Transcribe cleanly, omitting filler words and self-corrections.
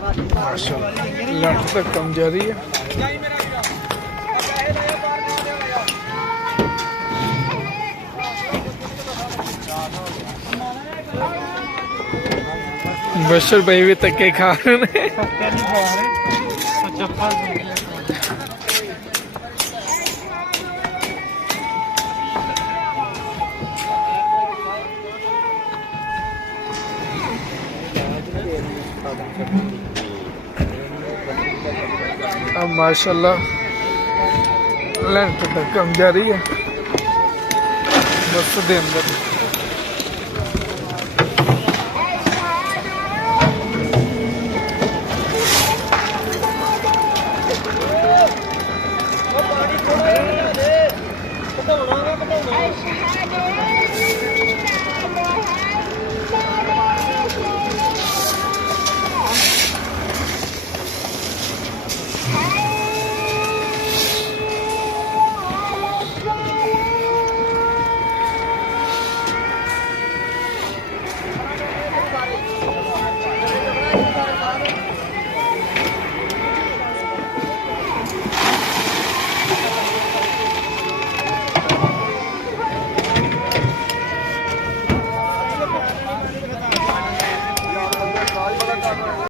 माशाल्लाह लट तक कम जारी है। बशर भाई भी तके खा रहे हैं। अब माशाल्लाह लेंथ तक कम जा रही है बस दे अंदर।